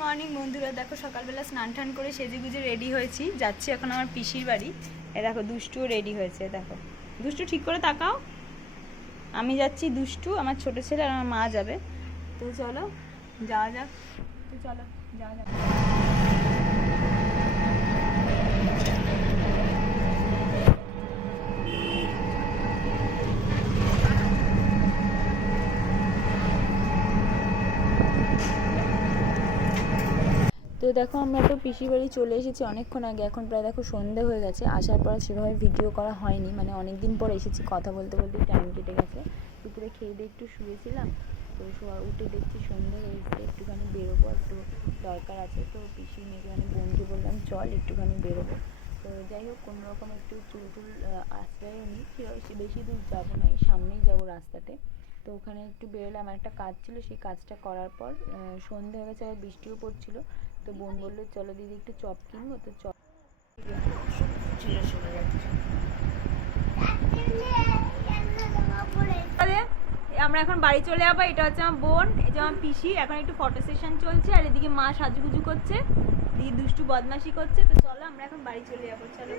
Morning বন্ধুরা, দেখো সকালবেলা স্নান টান করে সেজে গুজে রেডি হয়েছি, যাচ্ছি এখন আমার পিসির বাড়ি। দেখো দুষ্টুও রেডি হয়েছে, দেখো দুষ্টু ঠিক করে তাকাও। আমি যাচ্ছি, দুষ্টু আমার ছোট ছেলে আর আমার মা যাবে। তো চলো যাওয়া যাক, তো চলো যাওয়া যাক। তো দেখো আমরা তো পিসির বাড়ি চলে এসেছি অনেকক্ষণ আগে, এখন প্রায় দেখো সন্ধে হয়ে গেছে। আসার পর সেভাবে ভিডিও করা হয়নি, মানে অনেক দিন পর এসেছি, কথা বলতে বলতে টাইম কেটে গেছে। দুপুরে খেয়ে দিয়ে একটু শুয়েছিলাম, তো উঠে দেখছি সন্ধে হয়েছে, একটুখানি বেরোবো, একটু দরকার আছে। তো পিসির মেয়েকে মানে বোনকে বললাম চল একটুখানি বেরোবো। তো যাই হোক কোনোরকম একটু চুল টুল আশ্রয় নিই, বেশি দূর যাবো না, এই সামনেই যাবো রাস্তাতে। তো ওখানে একটু বেরোলাম, একটা কাজ ছিল, সেই কাজটা করার পর সন্ধে হয়ে গেছে, আর বৃষ্টিও পড়ছিল। তো বোন বললো চলো দিদি একটু চপ কিনবো, তো চপ আমরা এখন বাড়ি চলে যাবো। এটা হচ্ছে আমার বোন, এই যে আমার পিসি, এখন একটু ফটো সেশন চলছে, আর এদিকে মা সাজুগুজু করছে, দিদি দুষ্টু বদমাশি করছে। তো চলো আমরা এখন বাড়ি চলে যাবো, চলো।